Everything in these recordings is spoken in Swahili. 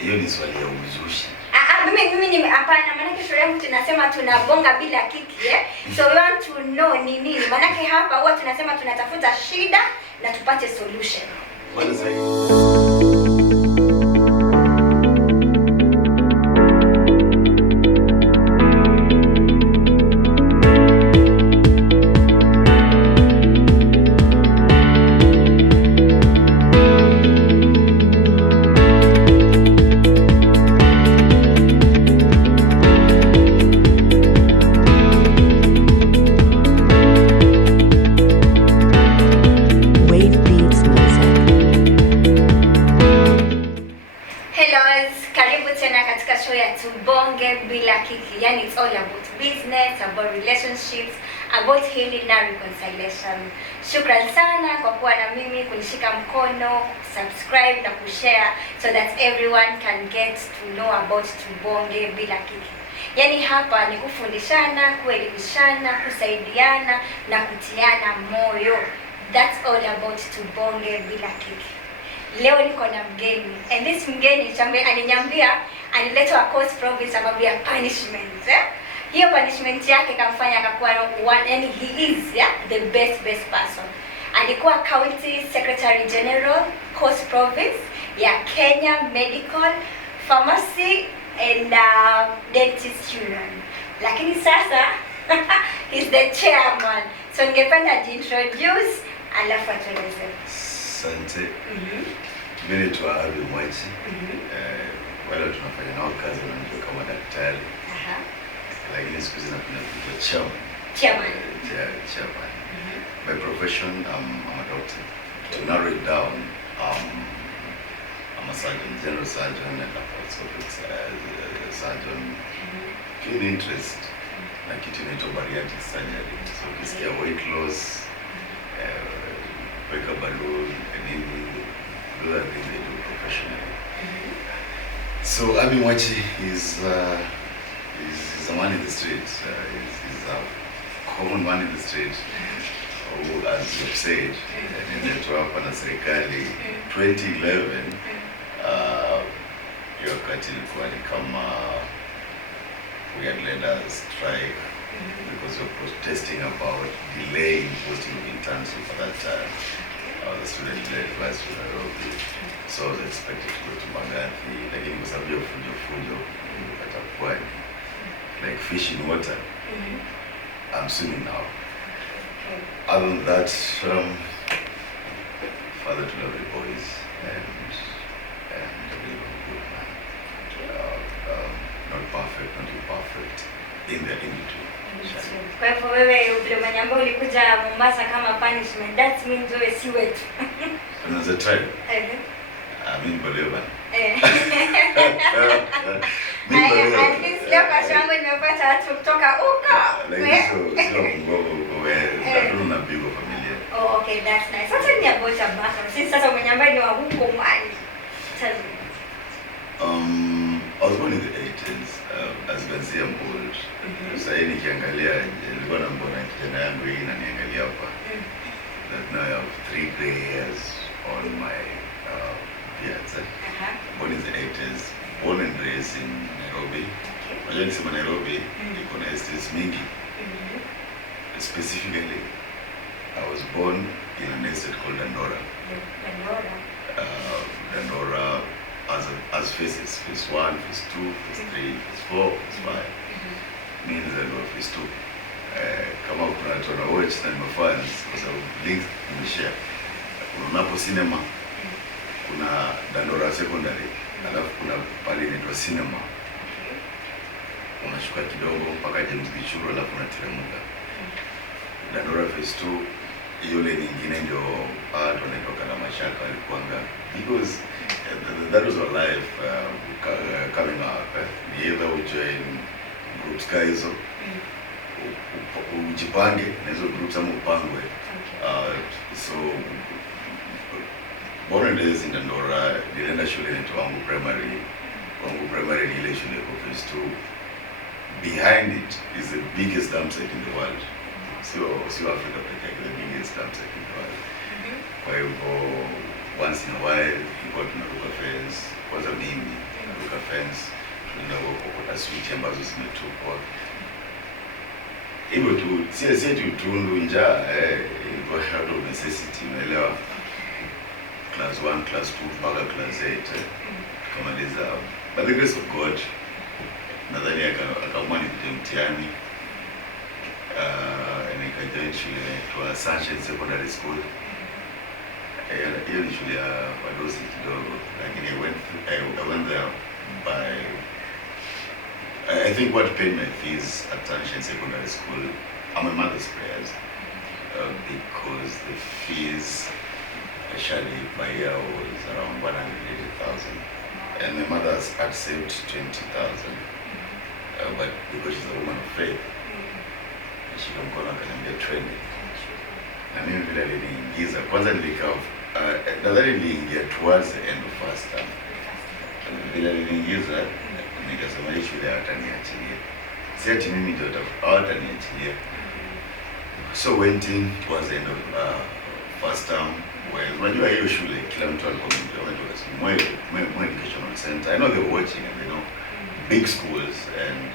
Hiyo ni swali ya uzushi. Mimi ni hapana, maana shule yangu tunasema tunabonga bila kiki So we want to know ni nini. Maana hapa huwa tunasema tunatafuta shida na tupate solution. What is it? Tubonge Bila Kiki. Yani it's all about business, about relationships, about healing na reconciliation. Shukran sana kwa kuwa na mimi, kunishika mkono, subscribe na kushare so that everyone can get to know about Tubonge Bila Kiki. Yani hapa ni kufundishana, kuelimishana, kusaidiana na kutiana moyo. That's all about Tubonge Bila Kiki. Leo niko na mgeni, and this mgeni aliniambia aniletwa Coast Province sababu ya punishment. Hiyo punishment yake kamfanya akakuwa one, and he is the best person. Alikuwa County Secretary General Coast Province ya Kenya Medical Pharmacy and Dentist Union. Lakini sasa he's the chairman. So ningependa introduce alafu atueleze. Asante. Mimi tu Abidan Mwachi. Wale tunafanya nao kazi na ndio kama daktari. Lakini siku hizi napenda kuitwa chairman. By profession I'm a doctor. To narrow it down, I'm a surgeon, general surgeon and laparoscopic surgeon. Keen interest na kitu inaitwa bariatric surgery. So ukisikia weight loss, break a balloon, and those are things they do professionally. So Abidan Mwachi is a man in the street. He's a common man in the street who, as you've said, nilitoa hapa na serikali 2011. Hiyo wakati ilikuwa ni kama we had led a strike because we were protesting about delay in posting of internship at that time. I was a student-led advisor to Nairobi, so I was expected to go to Magathi, lakini kwa sababu ya fujo nikapata pwani, like fish in water. I'm swimming now. Other than that, father to lovely boys and a really good man. Not perfect, not imperfect, in between. Kwa hivyo wewe uliomanyamba ulikuja Mombasa kama punishment, that means wewe si wetu. As a tribe? Mimi Baleba. At least leo kwa shamba nimepata watu kutoka huko. Sio Mungu wewe, ndio unapiga familia. Oh, okay, that's nice. Sasa ni about Mombasa. Sisi sasa umenyamba ni wa huko mwani. Tell me. I was born in the 80s, as you can see I'm old. Sasa hii nikiangalia, nilikuwa na mbona kijana yangu hii na niangalia hapa. That now I have 3 gray hairs on my beard. Born in the 80s, born and raised in Nairobi. Unajua nikisema Nairobi, niko na estates mingi. Specifically, I was born in an estate called Dandora. Dandora as phases, phase 1, phase 2, phase 3, phase 4, phase 5. Means I go phase 2. Kama kuna tuna watch na mafans kwa sababu links nimeshare. Kuna napo cinema, kuna Dandora secondary, alafu kuna pale inaitwa cinema. Unashuka kidogo mpaka James Bichuru alafu unateremka. Dandora phase 2, hiyo ile nyingine ndio watu wanatoka na mashaka walikuanga, because that was our life coming up. Either we join groups hizo ujipange na hizo groups ama upangwe. So born and raised in Dandora, nilienda shule inaitwa wangu primary ni ile shule kwa phase 2. Behind it is the biggest dump site in the world. So Africa pekee yake the biggest dump site in the world. Kwa hivyo once in a while tulikuwa tunaruka fence, kwanza mimi kuweka fence, tunaenda kuokota switi ambazo zimetupwa. Hivyo tu, si tundu njaa, ilikuwa out of necessity, unaelewa. Class 1, class 2, mpaka class 8, tukamaliza. By the grace of God, nadhani akaamua nipite mtihani, nikajoin shule inaitwa Sunshine Secondary School. Hiyo ni shule ya wadosi kidogo, lakini I went there by, I think what paid my fees at Sunshine Secondary School are my mother's prayers, because the fees actually by year was around 180,000, and my mother had saved 20,000, but because she's a woman of faith, she mkono akaniambia training. Na mimi vile aliniingiza, kwanza nilikaa, nadhani niliingia towards the end of first term. Vile aliniingiza, nikasema hii shule hataniachilia. Si ati mimi ndio hawataniachilia. So went in towards the end of first term. Unajua hiyo shule kila mtu alikuwa Mwachi Educational Center. I know they were watching and they know big schools, and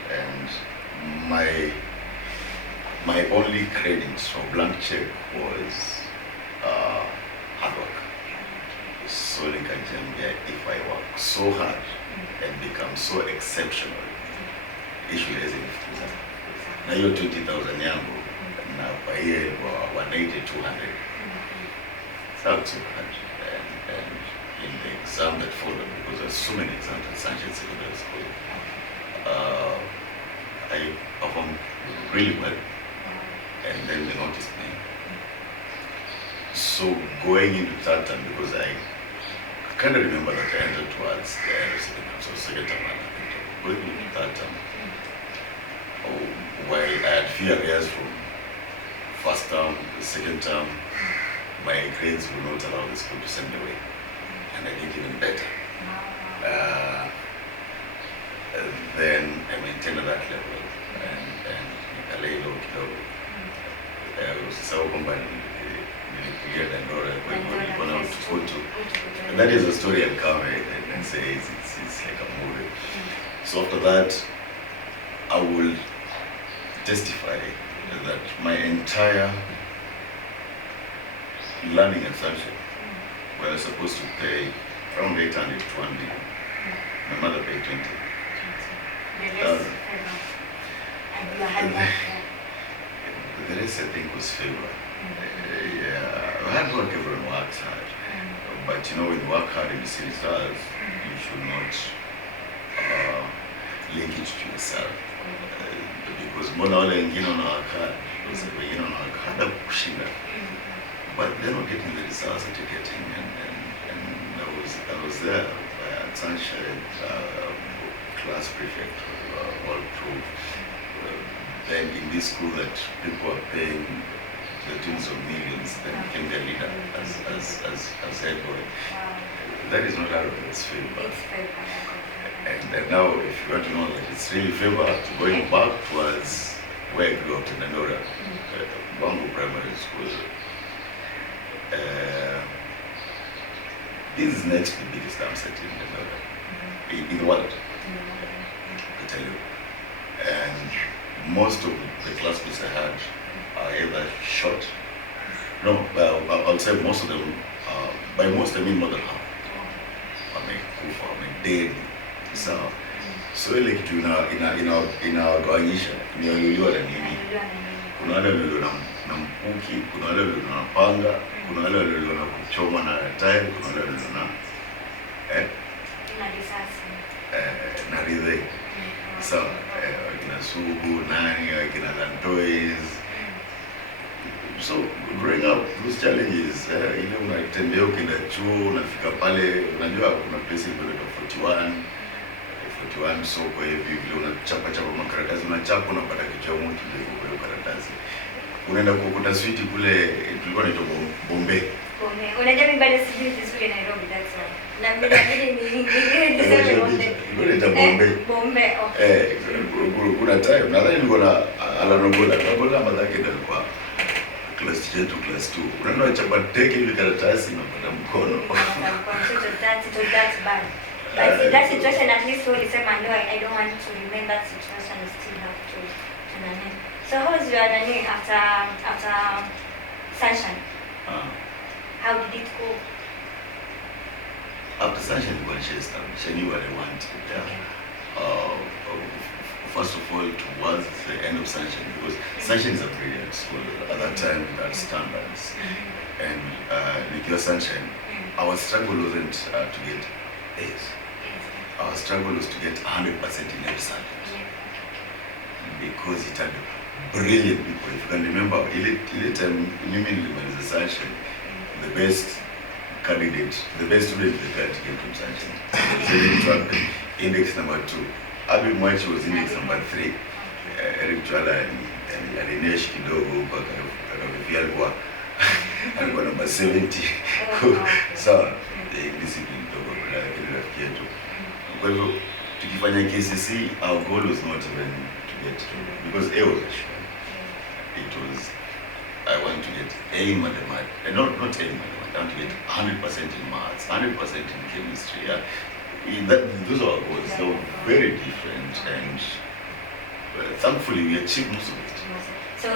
my only credit or blank check was hard work. So nikajambia, if I work so hard and become so exceptional, issue isn't nifukuza. Na hiyo 20,000 yangu na kwa hiyo ilikuwa 180, 200. Not too hard. And in the exam that followed, because there were so many exams at Sunshine Secondary School, I performed really well, and then they noticed me. So going into third term, because I kind of remember that I entered towards the end of second term, so second term and going into third term, while I had few areas from first term, second term, my grades would not allow the school to send me away, and I did even better. Then I maintained at that level, and I lay low kidogo. Usisahau kwamba nilikuja Dandora kwa na Tukutu. And that is a story I'll come and say it's like a movie. So after that, I will testify that my entire learning at Sunshine, where I was supposed to pay around 800 to 1 million. My mother paid 20. The rest I think was favor. Hard work, everyone works hard. But you know, when you work hard in the city stars, you should not link it to yourself. Because mbona wale wengine wanawaka hard, because wengine wanawaka hard kushinda. But they're not getting the results that you're getting, and I was there at Sunshine, class prefect, all through. Then in this school that people are paying the tens of millions, then became their leader as head boy. That is not arrogance, it's favor. And then now, if you want to know that it's really favor, going back towards where I grew up in Dandora, Bangu Primary School. This is next to the biggest dam set in Dandora, in the world, I tell you. And most of the classmates I had are either shot. No, I'll say most of them. By most I mean more than half. Wamekufa, dead. So ile kitu inawagawanyisha ni waliuliwa na nini. Kuna wale waliuliwa na mkuki, kuna wale waliuliwa na panga, kuna wale waliuliwa na kuchoma na tire, kuna wale waliuliwa na risasi. Na ridhe. So kina Sugu, nani, kina Lantois. So growing up, those challenges, ile unatembea ukienda chuo, unafika pale, unajua kuna place inaitwa 41 soko hivi vile unachapa makaratasi, unachapa unapata kichwa mtu ndio kwa hiyo karatasi. Unaenda kukuta switi kule tulikuwa tunaitwa Bombay. Unajua mimi bado sijui vizuri Nairobi, that's why. Na mimi niseme Bombay. Unaita Bombay. Okay. Kuna time nadhani nilikuwa na Alanogola madhake ndio alikuwa class 2 to class 2. Unaona chapa teke hivi karatasi unapata mkono. That's bad. But that situation at least no, I don't want to remain that situation, I still have to nani. So how was your nani after Sunshine? How did it go? After Sunshine, when she established, I knew what I wanted. First of all, towards the end of Sunshine, because Sunshine is a brilliant school at that time, that standards. And with your Sunshine, our struggle wasn't to get A's. Our struggle was to get 100% in every subject. Because it had brilliant people. If you can remember, in the Sunshine, the best candidate, the best student they tried to get from Sunshine. So index number 2. Mwachi was index number 3. Eric Chwala and Inesh kidogo alikuwa number 70. So discipline kidogo bila rafiki yetu. Kwa hivyo tukifanya KCC, our goal was not even to get to, because A was sure. It was, I want to get A in mathematics, and not A in mathematics. I want to get 100% in maths, 100% in chemistry. Yeah, those are our goals. They were very different, and thankfully we achieved most of it. So,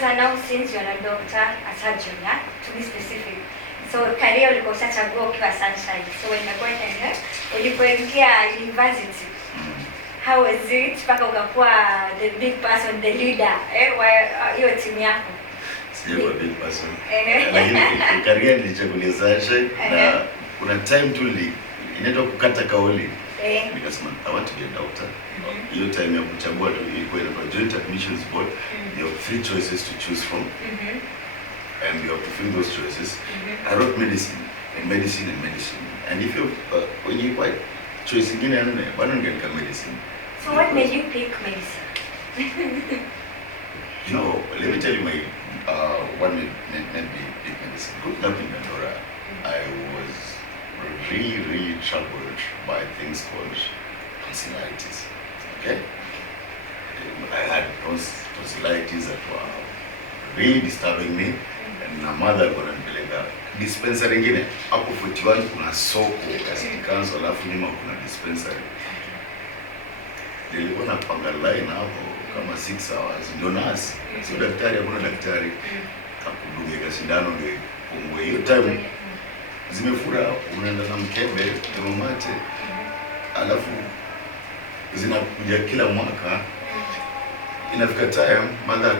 now since you're a doctor, a surgeon, yeah, to be specific. So career ulikuwa ushachagua ukiwa Sunshine. So when you're going there, ulipoingia university, how was it mpaka ukakuwa the big person, the leader wa hiyo timu yako? Sijakuwa big person. Lakini career nilichagulia Sunshine na kuna time tu inaitwa kukata kauli. Nikasema I want to be a doctor. Hiyo time ya kuchagua ilikuwa inaitwa Joint Admissions Board. You have 3 choices to choose from. And you have to fill those choices. I wrote medicine. And if you, when you quite choice again, why don't get medicine? So what made you pick medicine? You know, let me tell you what made me pick medicine. Good luck in Pandora. I was really troubled by things called tonsillitis. Okay? I had tonsillitis that were really disturbing me. Na mother alikuwa ananipeleka dispensary nyingine hapo 41 kuna soko ya City Council, alafu nyuma kuna dispensary. Nilikuwa napanga line hapo kama 6 hours ndio nurse. So daktari hakuna daktari akudunga sindano ndio pungwe. Hiyo time zimefura, unaenda na mkebe teromate, alafu zinakuja kila mwaka. Inafika time mother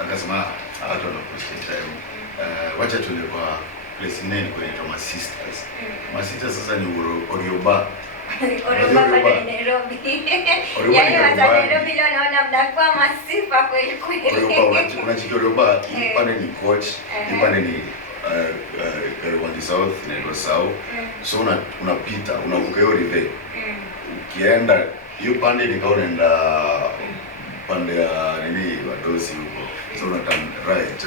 akasema hata na time wacha tuende kwa place nene kwa Pharmacists. Pharmacists sasa ni Orioba. Orioba pale Nairobi. Yaani watu Nairobi leo naona mnakuwa masifa kweli kweli. Orioba unachiki Orioba, pale ni coach, pale ni Karwandi South, inaitwa South. So unapita, unavuka hiyo river. Ukienda hiyo pande nikaenda pande ya nini Wadosi huko. So unaturn right.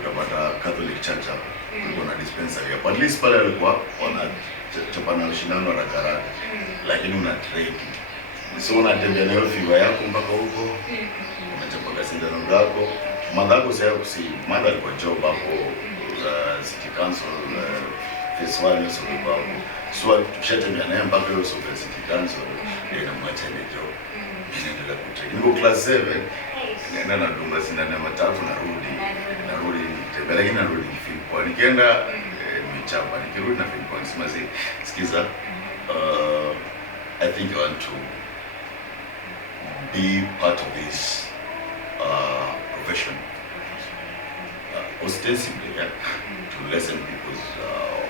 Utapata Catholic Church hapo. Kuna dispensary hapo. At least pale alikuwa wanachapana shindano la karate. Lakini una train. So unatembea nayo fiwa yako mpaka huko. Unachapa sindano zako. Madhako sasa kusi, madha alikuwa job hapo City Council phase 1 hiyo soko hapo. So tukishatembea naye mpaka hiyo soko City Council ndio mwacha ile job. Ninaendelea kutrain. Niko class 7. Nenda na dunga sindano ya matatu narudi tembea, lakini narudi kifilipwa. Nikienda nimechapa, nikirudi na filipwa nisema sikiza, I think I want to be part of this profession, ostensibly to lessen people's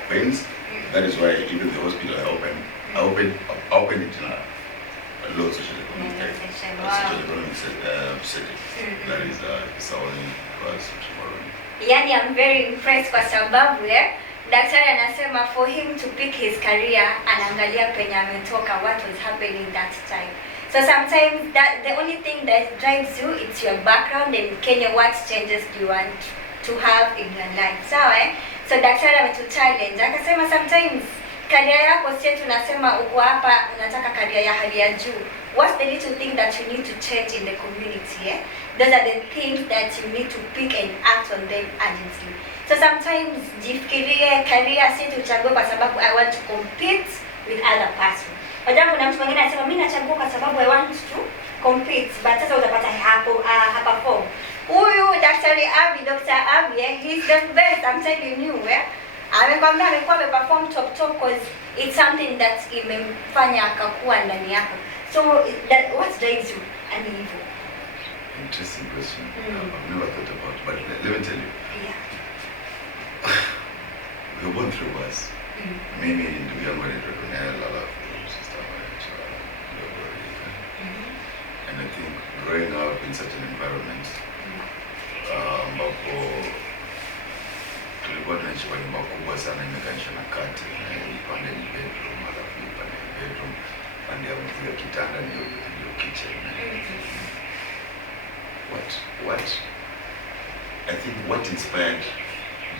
pains. That is why even the hospital I opened it in a low social-economic setting. That is the only class tomorrow. Yani I'm very impressed kwa sababu daktari anasema for him to pick his career anaangalia penye ametoka, what was happening that time. So sometimes that the only thing that drives you, it's your background, and Kenya, what changes do you want to have in your life. Sawa So daktari ametuchallenge akasema sometimes career yako sio tunasema uko hapa unataka career ya hali ya juu. What's the little thing that you need to change in the community? Those are the things that you need to pick and act on them urgently. So sometimes jifikirie career si tuchague kwa sababu I want to compete with other person. Wajambo na mtu mwingine anasema mimi nachagua kwa sababu I want to compete, but sasa utapata hapo hapa form. Huyu Daktari Abi, Dr. Abi, he's the best, I'm telling you. Amekwambia amekuwa ameperform top cause it's something that imemfanya akakuwa ndani yako. So what drives you and evil? Interesting question. I've never thought about, but let me tell you. Yeah. We're born through us. Mimi ndugu yangu anaitwa Donella, alafu sister anaitwa Gloria. And I think growing up in such an environment, ambapo tulikuwa tunaishi kwa nyumba kubwa sana, imekanisha na kati, ipande ni bedroom, alafu ipande ni bedroom, pande ya mziga kitanda ndio kitchen. What I think what inspired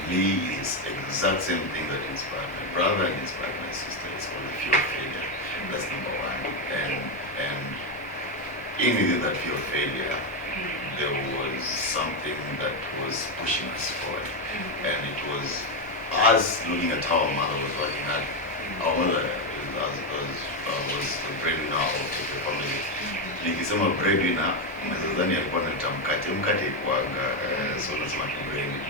me is exact same thing that inspired my brother and inspired my sister. It's called the fear of failure. That's number one. And in within that fear of failure, there was something that was pushing us forward. And it was us looking at how our mother was working hard. Our mother was the breadwinner of the family. Nikisema breadwinner, nadhani alikuwa anaita mkate ilikuwanga, so nasema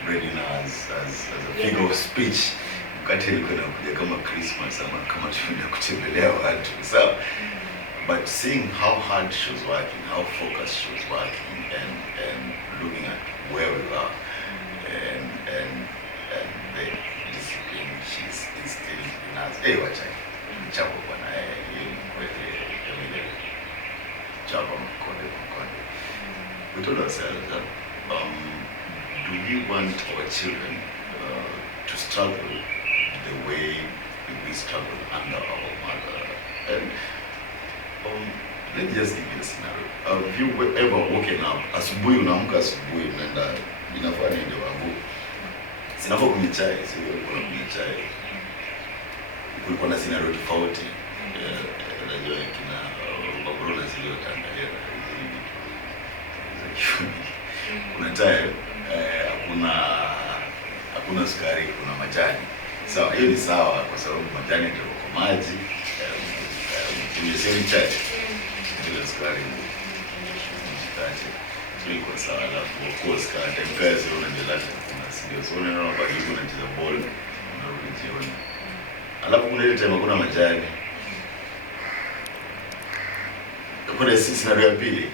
breadwinner as a figure of speech. Mkate ilikuwa inakuja kama Christmas ama kama tunaenda kutembelea watu. So, but seeing how hard she was working, how focused she was working, and looking at where we are, and the discipline she's instilling in us. Hey, watch out. Chapo bwana, Chapo mkonde. We told ourselves that do we want our children to struggle the way we struggle under our mother? And let me just give you a scenario. Have you ever woken up, asubuhi unaamka asubuhi unaenda inafanya ndio wangu. Sinafaa kunywa chai, sio kuna kunywa chai. Kulikuwa na scenario tofauti. Unajua kina babrona zile utaangalia kuna chai, hakuna sukari, kuna majani. Sawa, hiyo ni sawa kwa sababu majani ndio kwa maji. Nimesema chai. Bila sukari mtaje. Sio kwa sawa, alafu of course kama mkazi unaendelea kuna sio so unaona bado unacheza ball unarudi jioni. Alafu kuna ile time kuna majani. Kuna scenario ya pili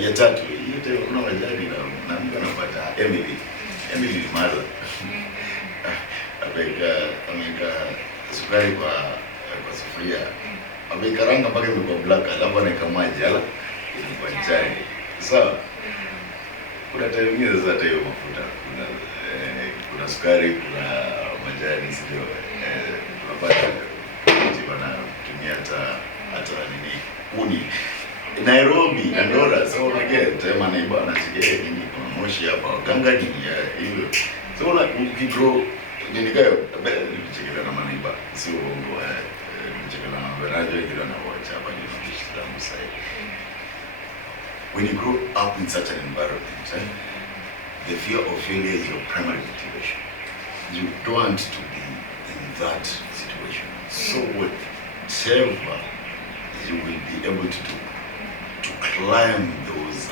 ya tatu, hiyo time kuna majani na mtu anapata Emily mother. Ameka sukari kwa sufuria. Amekaranga mpaka imekuwa black, alafu anaweka maji ala inakuwa chai. Sawa. Kuna time nyingine za hiyo mafuta, kuna sukari, kuna majani sio. Tunapata tumia hata nini kuni Nairobi na Dora. So again tema naiba na tige nini kuna moshi hapa ganga ni hivyo. So ukigrow nini kayo nichekela na manaiba sio bongo nichekela na baraje kila na wacha hapa ni mshitamu sai. When you grow up in such an environment, the fear of failure is your primary motivation. You don't want to be in that situation. So whatever you will be able to do to climb those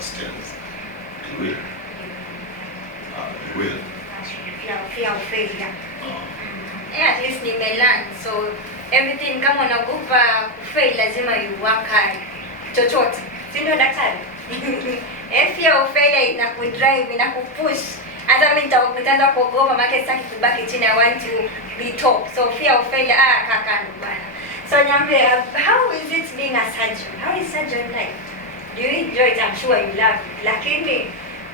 stairs, you will. You will. Fear of failure. Yeah, at least nimelearn. So everything kama unaogopa kufail lazima you work hard. Chochote. Si ndio daktari? Fear of failure inakudrive, inakupush. Hata mimi nitaanza kuogopa maana sitaki kubaki chini, I want to be top. So fear of failure kaka ndo bwana. So niambie, how is it being a surgeon? How is surgeon like? Do you enjoy it? I'm sure you love it. Lakini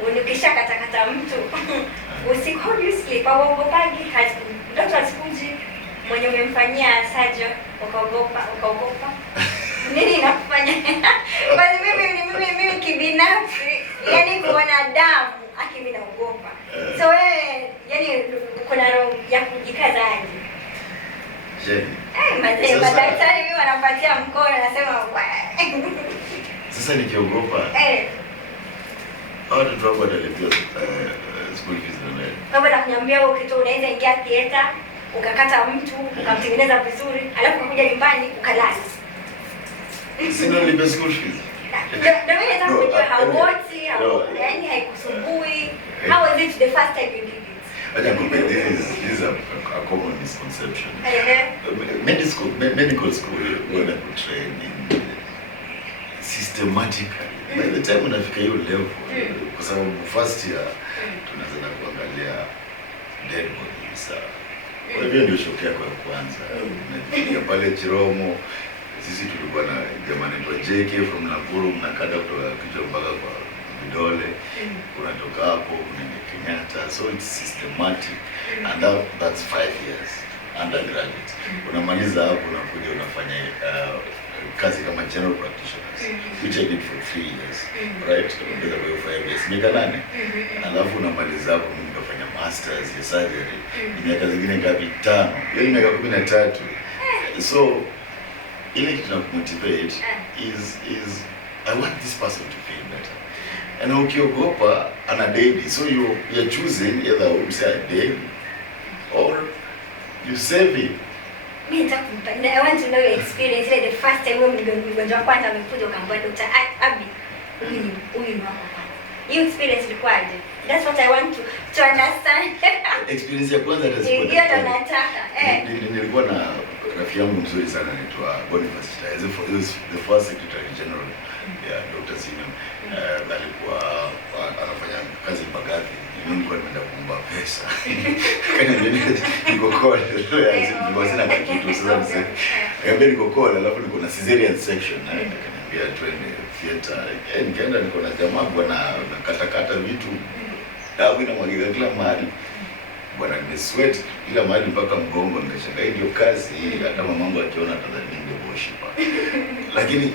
unikisha katakata mtu usiku how do you sleep? Unaogopaje? Ndoto asikuji mwenye umemfanyia surgeon ukaogopa. Nini inakufanya? Basi mimi kibinafsi yani kuona damu mimi naogopa. So yani kuna roho ya kujikaza aje. Madaktari mimi wanapatia mkono nasema sasa nikiogopa watu tu watalipia school fees na mimi. Kama nakuniambia wewe kitu unaweza ingia theater ukakata mtu, ukamtengeneza vizuri, alafu ukakuja nyumbani ukalala. Sina lipa school fees. Ndio mimi nataka kujua hauoti, yaani haikusumbui. How was it the first time you did it? I think this is a common misconception. Medical school, when I could train in systematically. By the time unafika hiyo level, kwa sababu first year tunaanza na kuangalia dead bodies. Kwa hivyo ndio shock yako ya kwanza. Unafikia pale Chiromo, sisi tulikuwa na jamaa anaitwa JK from Nakuru, mnakata kutoka kichwa mpaka kwa vidole. Unatoka hapo unaenda Kenyatta, so it's systematic. And that's 5 years undergraduate. Unamaliza hapo unakuja unafanya kazi kama general practitioners, which I did for 3 years, right? Ndio kwa 5 years, miaka 8. Alafu unamaliza hapo mimi nikafanya masters ya surgery, miaka zingine ngapi 5, yaani miaka 13. So ile kitu na motivate is I want this person to feel better. And ukiogopa ana daily, so you're choosing either you say a day or you save it. I want to know your experience. Like the first time when mgonjwa kwanza amekuja ukamwambia Dr. Abi, huyu ni wako kwanza. Hiyo experience ilikuwaje? That's what I want to understand. Experience ya kwanza hata siku. Hiyo ndo nataka. Nilikuwa na rafiki yangu mzuri sana anaitwa Boniface. The first secretary general ya Dr. Sinem. Alikuwa anafanya kazi Mbagathi. Nilikuwa nimeenda kuomba pesa. Niko call. Nilikuwa sina kitu sasa. Nikamwambia niko call, alafu niko na cesarean section. Akaniambia twende theater. Nikaenda niko na jamaa bwana nakata vitu. Damu inamwagika kila mahali. Bwana nimesweat kila mahali mpaka mgongo, nikashangaa hii ndio kazi hii, hata mamangu akiona atadhani ndio worshiper. Lakini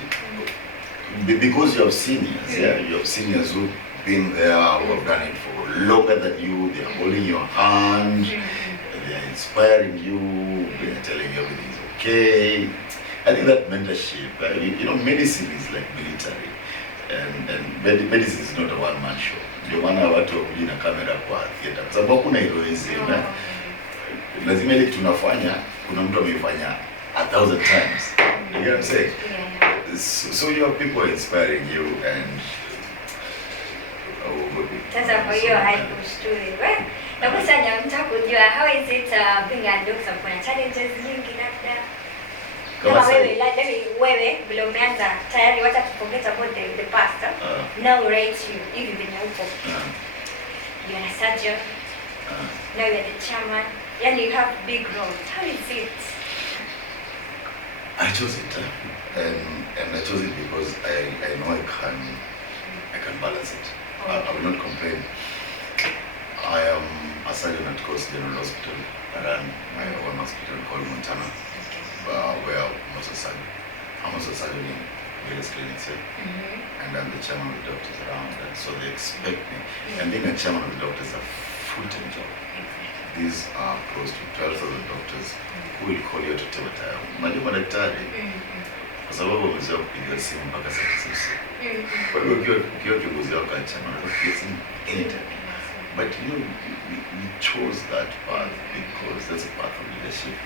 because you have seniors, you have seniors who've been there, who have done it for longer than you, they are holding your hand, they are inspiring you, they are telling you everything is okay. I think that mentorship, medicine is like military, and medicine is not a one-man show. Ndio maana watu wakuja na kamera kwa theater, kwa sababu hakuna heroism. Lazima ile tunafanya, kuna mtu amefanya 1000 times. You get what I'm saying? So your people are inspiring you and sasa kwa hiyo haikushtui. Na kwa sasa nataka kujua how is it being a doctor, kuna challenges nyingi labda. Kama wewe vile umeanza tayari, wacha forget about the past. Now right you hivi venye upo. You are a surgeon. Now you are the chairman. And you have big roles. How is it? I chose it, and I chose it because I know I can balance it. I will not complain. I am a surgeon at Coast General Hospital. I run my own hospital called Montana, where I'm also a surgeon in various clinics here, and I'm the chairman of the doctors around, and so they expect me. And being a chairman of the doctors is a full-time job. These are close to 12,000 doctors who will call you to tell time. Unajua madaktari kwa sababu wamezoea kupiga simu mpaka saa 9 usiku. Kwa hiyo ukiwa kiongozi wako achana na kupiga simu anytime. But we chose that path because that's a path of leadership.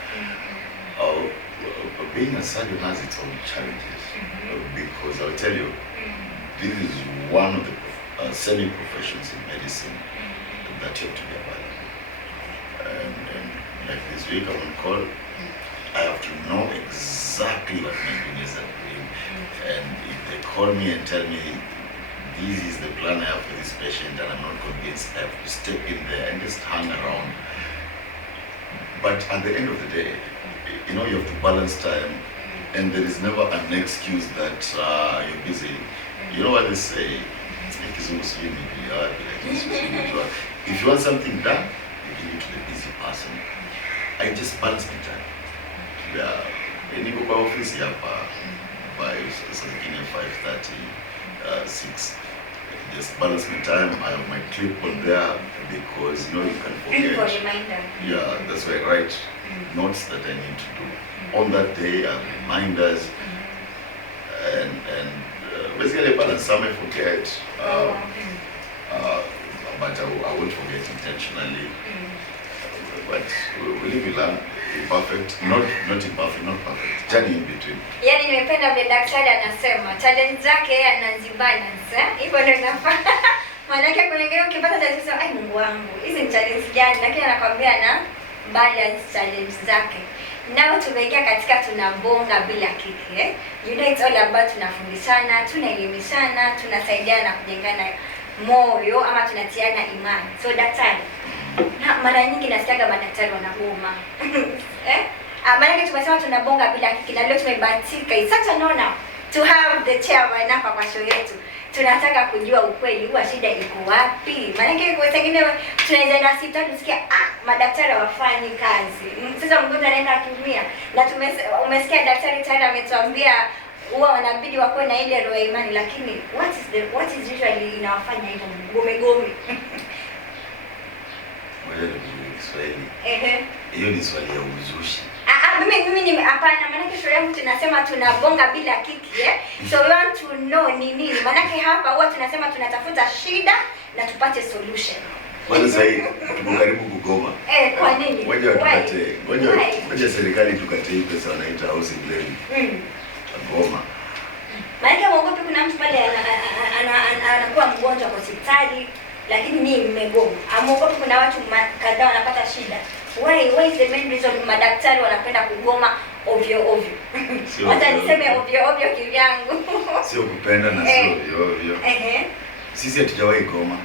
Being a surgeon has its own challenges, because I'll tell you, this is one of the semi-professions in medicine that you have to be available. And like this week I'm on call, I have to know exactly what my juniors are doing. And if they call me and tell me this is the plan I have for this patient and I'm not convinced, I have to step in there and just hang around. But at the end of the day, you have to balance time, and there is never an excuse that you're busy. You know what they say? If you want something done, you give it to the busy person. I just balance my time. Niko kwa ofisi hapa by 5:30, 6. Just balance my time. I have my clipboard there because you can forget. Yeah, that's why I write notes that I need to do on that day. I have reminders, and basically balance. Some I forget, but I won't forget intentionally. but we live, we learn. Imperfect, not imperfect, not perfect. Journey in between. Yaani nimependa vile daktari anasema challenge zake anazibalance. Hivyo ndio inafaa. Maana yake kuna ngine ukipata tatizo, ai Mungu wangu, hizi ni challenge gani? Lakini anakuambia na balance challenge zake. Nao tumeingia katika tunabonga bila kiki, eh? You know it's all about tunafundishana, tunaelimishana, tunasaidiana kujengana moyo ama tunatiana imani. So daktari, na mara nyingi nasikiaga madaktari wanagoma. Maana tumesema tunabonga bila kiki na leo tumebahatika. It's such an honor to have the chairman hapa kwa show yetu. Tunataka kujua ukweli huwa shida iko wapi. Maana kwa wengine tunaweza na hospitali tusikia madaktari hawafanyi kazi. Sasa mgonjwa anaenda atumia. Na umesikia daktari tayari ametuambia huwa wanabidi wakuwe na ile roho ya imani, lakini what is usually inawafanya hivyo gome? Wewe ni Kiswahili. Hiyo ni swali ya uzushi. Mimi ni hapana, maana kesho yangu tunasema tunabonga bila kiki, eh? So we want to know ni nini. Maana hapa huwa tunasema tunatafuta shida na tupate solution. Kwanza sasa tuko karibu kugoma. Kwa nini? Ngoja serikali tukate hii pesa wanaita housing levy. Goma. Maana mwogope kuna mtu pale anakuwa mgonjwa kwa hospitali lakini mimi nimegoma. Amuogope kuna watu kadhaa wanapata shida. Why is the main reason madaktari wanapenda kugoma ovyo? Hata niseme ovyo kivyangu. Sio kupenda na sio ovyo. Sisi hatujawahi goma.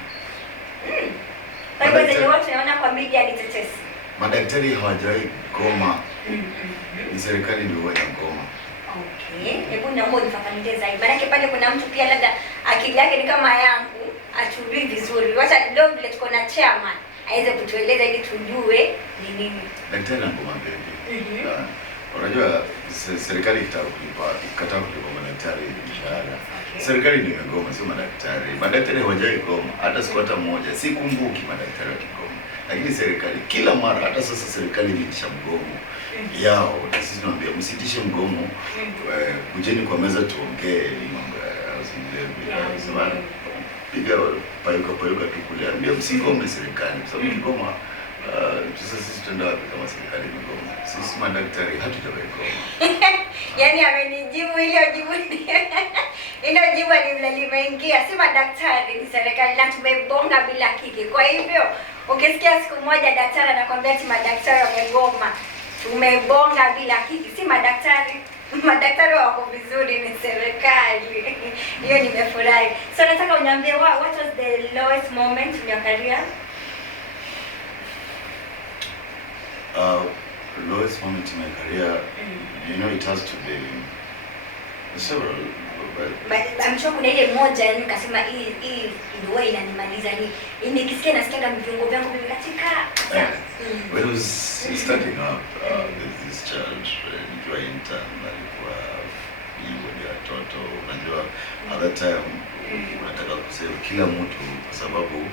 Kwa hivyo zenye watu wanaona kwa media ni tetesi. Madaktari hawajawahi goma. Ni serikali ndio huwa goma. Okay. Hebu naomba unifafanulie zaidi. Maana pale kuna mtu pia labda akili yake ni kama yangu, atujui vizuri. Wacha leo vile tuko na chairman aweze kutueleza ili tujue ni nini. Daktari anagoma vipi? Unajua serikali ikataa kulipa madaktari mshahara. Serikali ndio imegoma, sio madaktari. Madaktari hawajawahi goma hata siku hata moja. Sikumbuki madaktari wakigoma. Lakini serikali kila mara, hata sasa serikali imetisha mgomo yao, na sisi tunaambia msitishe mgomo, kujeni kwa meza tuongee mambo ya housing levy. Sasa piga payuka tu kule, ambia msigome serikali, kwa sababu mgoma sisi tunaenda wapi kama serikali imegoma? Sisi madaktari hatujawahi goma. Yaani amenijibu ile jibu limeingia, si madaktari ni serikali na tumebonga bila kiki. Kwa hivyo ukisikia siku moja daktari anakuambia ati madaktari wamegoma, tumebonga bila kiki, si madaktari. Madaktari wako vizuri, ni serikali. Hiyo nimefurahi. So nataka uniambie what was the lowest moment in your career? Lowest moment in my career, you know, it has to be several. But I'm sure kuna ile moja nikasema hii ndio inanimaliza ni nikisikia nasikia viungo vyangu vimekatika. When I was starting up, this child, nikiwa intern, alikuwa ni watoto, unajua at that time unataka kusema kila mtu kwa sababu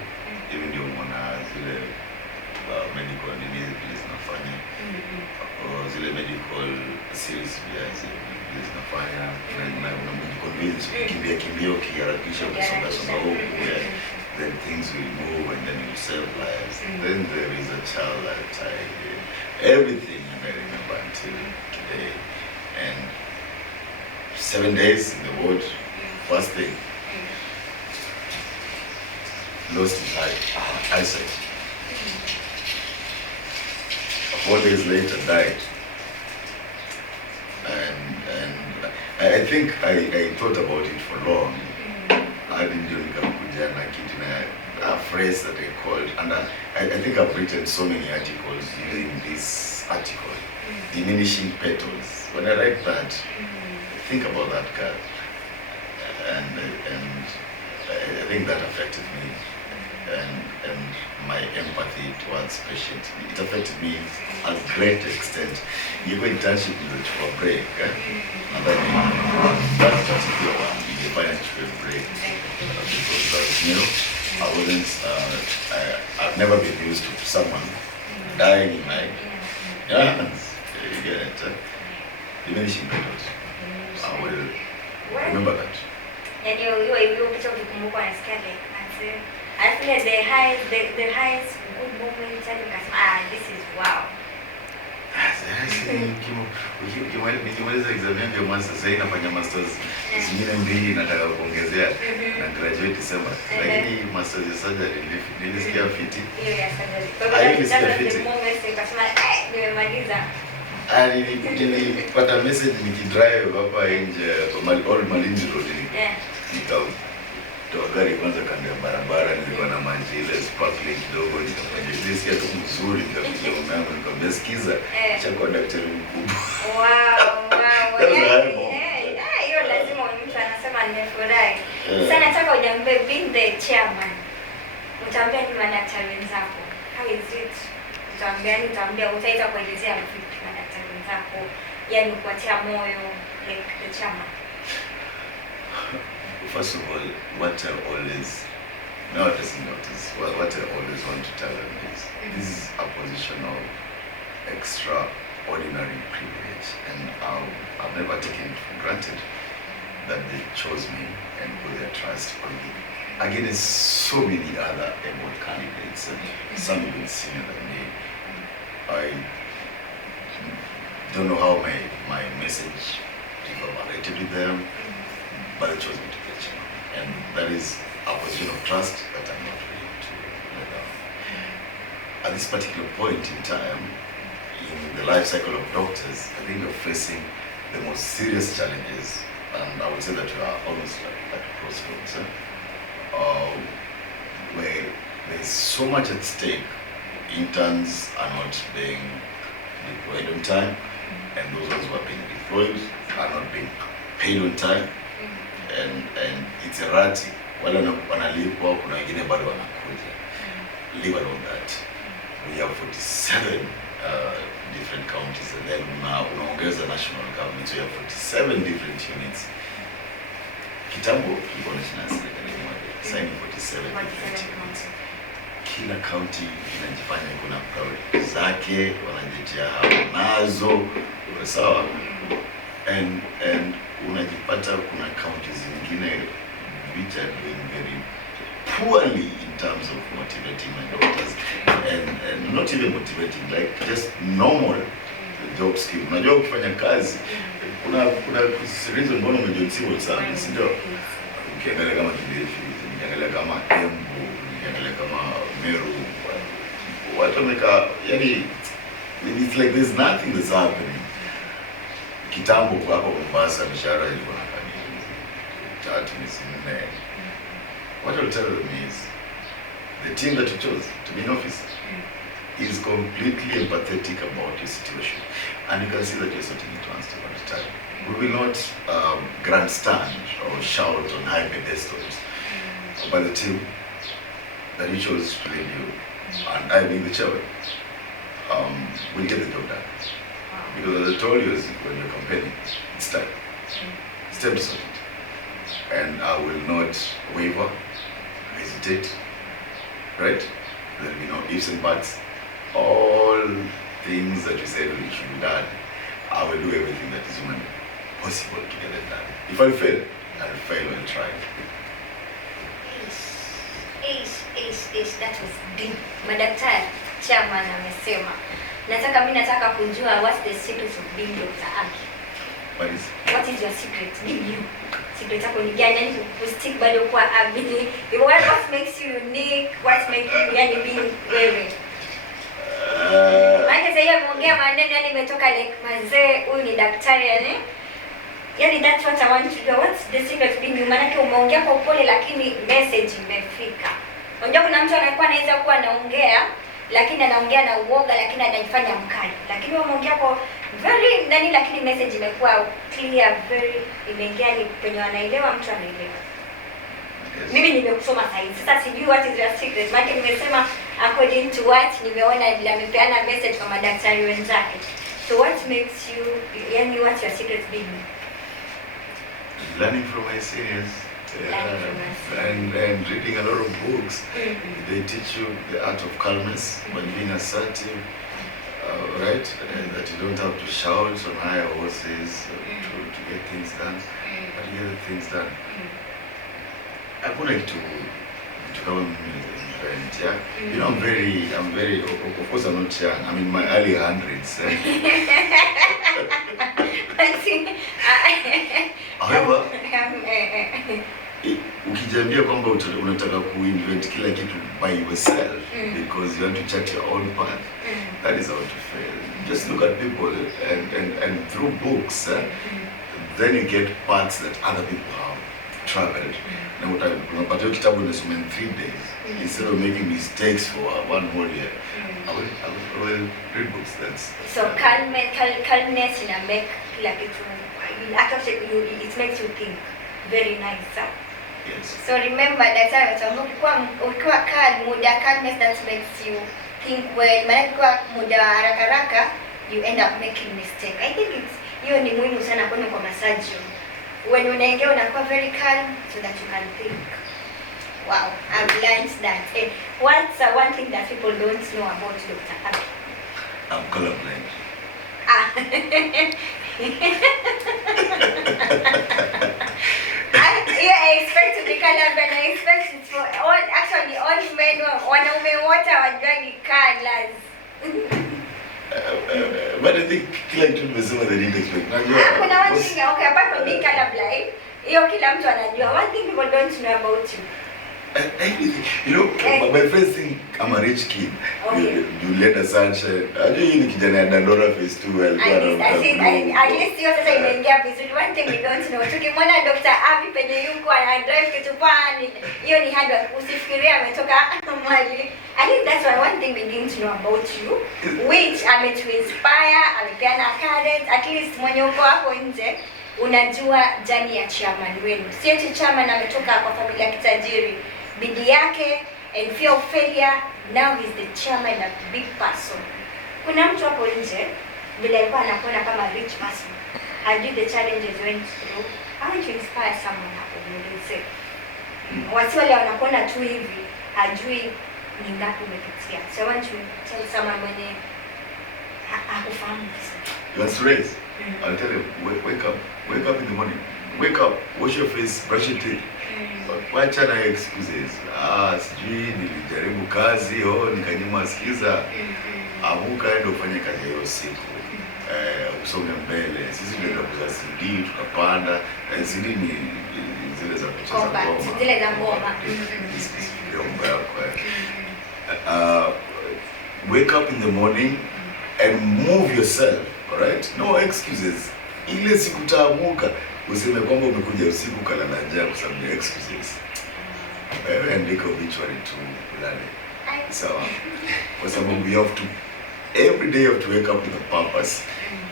hivi ndio mwana zile medical nini zinafanya. Zile medical series pia zinafanya na unamconvince kimbia ukiharakisha kusonga huko, then things will move and then you save lives. Then there is a child that I did everything and I remember until today. And 7 days in the ward, first thing, lost his eyesight. 4 days later died. And I think I thought about it for long. I didn't do a phrase that I called, and I think I've written so many articles using this article, diminishing petals. When I write that, I think about that girl, and I think that affected me, and my empathy towards patients. It affected me a great extent. You go internship for a break, and then that particular one, you find it for a break, because you know, I've never been used to someone dying in my hands. You get it? Diminishing petals. I will remember that. And you picha ukikumbuka nasikia like I feel like the highest good moment and nikasema this is wow. Nikimaliza exam yangu ya master sasa nafanya masters zingine mbili nataka kuongezea na graduate December. Lakini masters ya surgery nilisikia fiti. Hiyo ya surgery. Kwa hiyo nilisikia the moment nikasema nimemaliza. Nilipata message nikidrive hapa nje kwa Malindi Road. Nikatoa gari kwanza kando ya barabara, nilikuwa na maji ile sparkling kidogo, nikafanya nilisikia tu mzuri, nikapiga mwanangu nikamwambia sikiza, chakua daktari mkubwa. Wow. Hiyo lazima mtu anasema nimefurahi. Sasa nataka uniambie being the chairman. Utaambia ni madaktari wenzako. How is it? Utaambia utaita kuelezea vipi madaktari wenzako? Yaani kuatia moyo like the chairman. First of all, what I always want to tell them is this is a position of extraordinary privilege, and I've never taken it for granted that they chose me and put their trust on me. Against so many other able candidates, and some even senior than me. I don't know how my message reverberated with them, but they chose me to be a chairman. And that is a position of trust that I'm not willing to let down. At this particular point in time, in the life cycle of doctors, I think we're facing the most serious challenges, and I would say that we are almost like a crossroads, where there's so much at stake. Interns are not being deployed on time, and those ones who are being deployed are not being paid on time, and it's erratic. Wale wanalipwa, kuna wengine bado wanakuja. Leave alone that. We have 47 different counties, and then unaongeza national government, so you have 47 different units. Kitambo tulikuwa na serikali moja, sasa ni 47 different units. Kila county inajifanya kuna priority zake, wanajitia hapo nazo, sawa, and unajipata kuna counties zingine which are doing very poorly in terms of motivating my doctors, and not even motivating, like just normal job skill. Unajua ukifanya kazi kuna reason mbona umejoin civil service, ndio ukiangalia kama Kilifi, ukiangalia kama Embu, ukiangalia kama Meru, watu wamekaa, yani it's like there's nothing that's happening. Kitambo kwa hapo Mombasa mishahara ilikuwa na tatu miezi nne. What I'll tell them is the team that you chose to be in office is completely empathetic about your situation, and you can see that you're sorting it one step at a time. We will not grandstand or shout on high pedestals, but the team that you chose to lead you, and I being the chairman, will get the job done. Because as I told you when you're campaigning, it's time. It's time to sort it. And I will not waver, hesitate, right? There will be no ifs and buts. All things that you said should be done, I will do everything that is humanly possible to get it done. If I fail, I'll fail while trying. That was deep. Madaktari, chairman amesema. Nataka kujua what's the secret of being Dr. Aki. What is your secret? Being you. Secret yako ni gani? Yani kustick bado kwa Abi. What makes you unique? What makes you yani being wewe? Maana sasa hiyo muongea maneno yani imetoka like mazee huyu ni daktari yani. Yani that's what I want to know. What's the secret of being you? Maana umeongea kwa upole lakini message imefika. Unajua kuna mtu anakuwa anaweza kuwa anaongea lakini anaongea na uoga lakini anajifanya mkali. Lakini wewe umeongea kwa very nani lakini message imekuwa clear, very imeingia ni kwenye wanaelewa, mtu anaelewa. Yes. Mimi nimekusoma sasa. Sasa sijui what is your secret. Maana nimesema according to what nimeona amepeana message kwa madaktari wenzake. So what makes you yani what's your secret being? Learning from my seniors. And reading a lot of books. They teach you the art of calmness by being assertive, right? And that you don't have to shout on high horses to get things done, but to get things done. Hakuna kitu to come invent, yeah. You know, I'm very, of course I'm not young. I'm in my early hundreds. However, ukijambia kwamba unataka kuinvent kila kitu by yourself because you want to chart your own path, that is how to fail. Just look at people and through books, then you get paths that other people have traveled. Now, unapata kitabu unasoma in 3 days instead of making mistakes for 1 whole year. I will read books. That's so calmness in a make like it makes you think very nice. yes. So remember that time ukiwa calm, calmness that makes you think well. Maana kwa muda haraka you end up making mistake. I think hiyo ni muhimu sana kwa massage. When unaingia unakuwa very calm so that you can think. Wow, I've learned that. And what's one thing that people don't know about Dr. Abi? I'm colorblind. I expect to be colorblind. I expect it for all men wanaume wote hawajui colors. But I think kila mtu nimesema they didn't expect. Kuna one thing, okay, apart from being colorblind, hiyo kila mtu anajua. One thing people don't know about you. Anything. You know, my friends think I'm a rich kid. Okay. You let a sunshine. Ajui ni kijana ya Dandora phase 2 alikuwa at least hiyo sasa imeingia vizuri. One thing we don't know. Tukimwona Dr. Abi penye yuko ana drive kitu pani. Hiyo ni hard work. Usifikirie ametoka mali. I think that's why one thing we didn't know about you, which ametuinspire, amepeana current, at least mwenye uko hapo nje unajua jani ya chairman wenu. Sio tu chairman ametoka kwa familia ya kitajiri. Bidii yake and fear of failure, now he's the chairman of a big person. Kuna mtu hapo nje bila alikuwa anakuona kama rich person. Hajui the challenges went through. I want to inspire someone hapo ndio. Wasi wale wanakuona tu hivi, hajui ni ngapi umepitia. So I want to tell someone mwenye hakufahamu vizuri. You want to raise? I'll tell you, wake up in the morning. Wake up, wash your face, brush your teeth. Wacha na excuses. Sijui nilijaribu kazi, nikanyima sikiza. Amuka endo ufanye kazi hiyo siku. Usonge mbele. Sisi ndio kuza CD, tukapanda. CD ni zile za kucheza ngoma. Zile za ngoma. Wake up in the morning and move yourself, alright? No excuses. Ile siku utaamka useme kwamba umekuja usiku kalala njaa kwa sababu ya excuses. Andika obituary tu ulale. Sawa. Kwa sababu you have to every day you have to wake up with a purpose.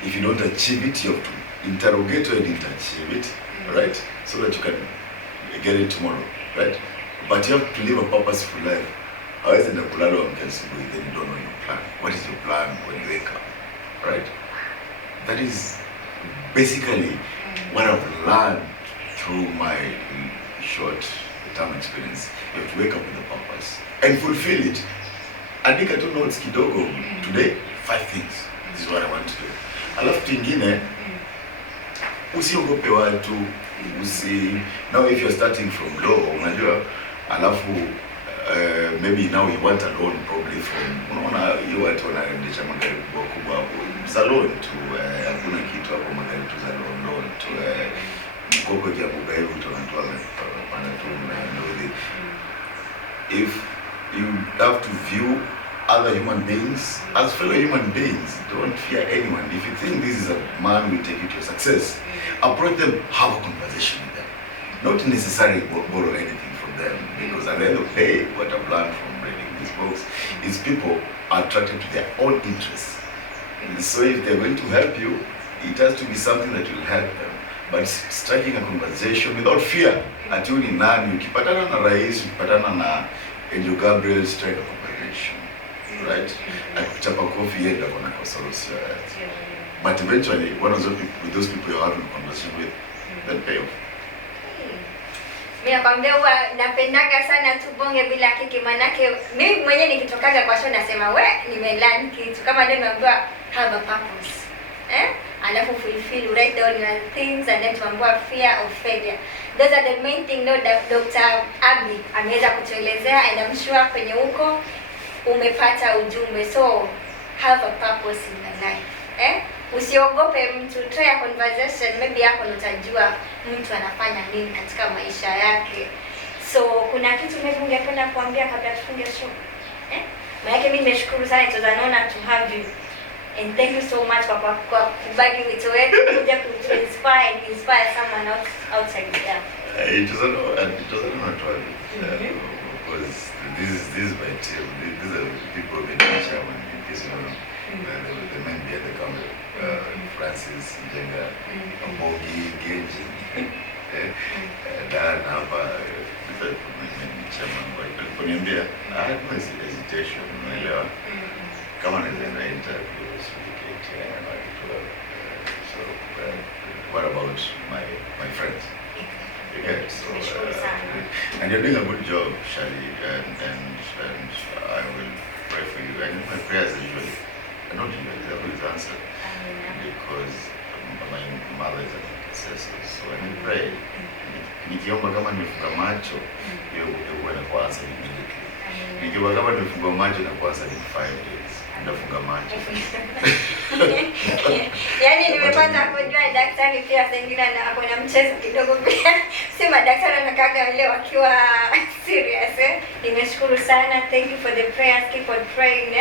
If you don't achieve it, you have to interrogate why you didn't achieve it, right? So that you can get it tomorrow, right? But you have to live a purposeful life. Hawezi enda kulala uamke asubuhi then you don't know your plan. What is your plan when you wake up, right? That is basically what I've learned through my short term experience. You have to wake up with a purpose and fulfill it. Andika tu notes kidogo. Today, 5 things. This is what I want to do. Alafu kingine, usiogope watu, now if you're starting from low, unajua, alafu maybe now you want a loan probably from, unaona hiyo watu wanaendesha magari kubwa hapo, za loan tu, hakuna kitu hapo, magari tu za loan tu, mkopo kia buga hivi tunatoa pana tu na if you have to view other human beings as fellow human beings, don't fear anyone. If you think this is a man who will take you to success, approach them, have a conversation with them. Not necessarily borrow anything from them, because at the end of the day, what I've learned from reading these books is people are attracted to their own interests. So if they're going to help you, it has to be something that will help them. But striking a conversation without fear, ati ni nani, ukipatana na rais, ukipatana na Angel Gabriel, strike a conversation, right? Akuchapa coffee yenda kona kwa solution. But eventually, one of those people you're having a conversation with, they'll pay off. Mimi nakwambia huwa napendaga sana Tubonge Bila Kiki, manake mimi mwenyewe nikitokaga kwa show nasema we nimelearn kitu kama ndio naambiwa have a purpose. alafu fulfill, write down your things, and then tuambiwa fear of failure. Those are the main thing Dr. Abi ameweza kutuelezea, and I'm sure kwenye huko umepata ujumbe. So have a purpose in your life. Usiogope mtu, try a conversation, maybe yako utajua mtu anafanya nini katika maisha yake. So kuna kitu maybe ungependa kuambia kabla tufunge show? Maana mimi nimeshukuru sana, it was an honor to have you. And thank you so much kwa kubaki wito wetu kuja inspire someone outside there. It was an honor to have you. Because this is my team. These are the people in the chairman, in case you know, the men behind the camera. Francis, Jenga, Mogi, Genji, Dan, Hapa, the chairman. But kuniambia, I had no hesitation, unaelewa. Kama nilienda interview, so what about my friends? Yeah, so, and you're doing a good job, Shali, and I will pray for you. And my prayers usually, not usually, they're always answered, because my mother is an intercessor. So when I pray, nikiomba kama nimefunga macho, hiyo huwa inakuanza immediately. Nikiomba kama nimefunga macho na kuanza in 5 days. Ndafunga macho. Yaani nimepata kujua daktari pia sengine na hapo na mchezo kidogo pia. Si madaktari wanakaa wale wakiwa serious. Nimeshukuru sana. Thank you for the prayers. Keep on praying.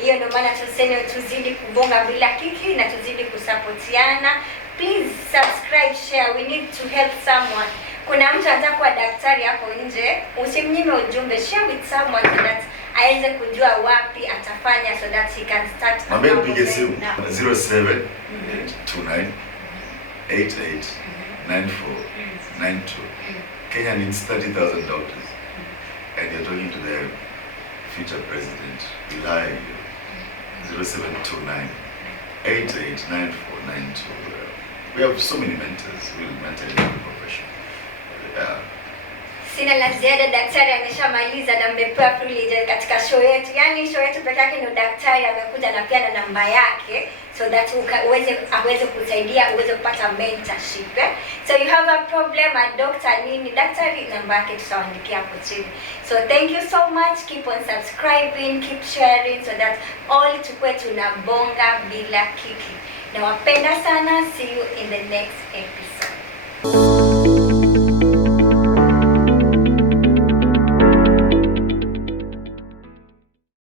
Hiyo ndio maana tuseme tuzidi kubonga bila kiki na tuzidi kusupportiana. Please subscribe, share. We need to help someone. Kuna mtu anataka kuwa daktari hapo nje, usimnyime ujumbe, share with someone so that aweze kujua wapi atafanya, so that he can start. Mabel piga simu 07 29 88 94 92. Kenya needs 30,000 doctors, and you're talking to the future president. Rely 0729 88 94 92. We have so many mentors. We will mentor in every profession. Sina la ziada, daktari ameshamaliza na mmepewa privilege katika show yetu. Yaani show yetu pekee yake ndio daktari amekuja na pia na namba yake, so that aweze kusaidia, uweze kupata mentorship. So you have a problem, a doctor nini, daktari namba yake tutaandikia hapo chini. So thank you so much, keep on subscribing, keep sharing, so that all tukue tunabonga bila kiki. Nawapenda sana, see you in the next episode.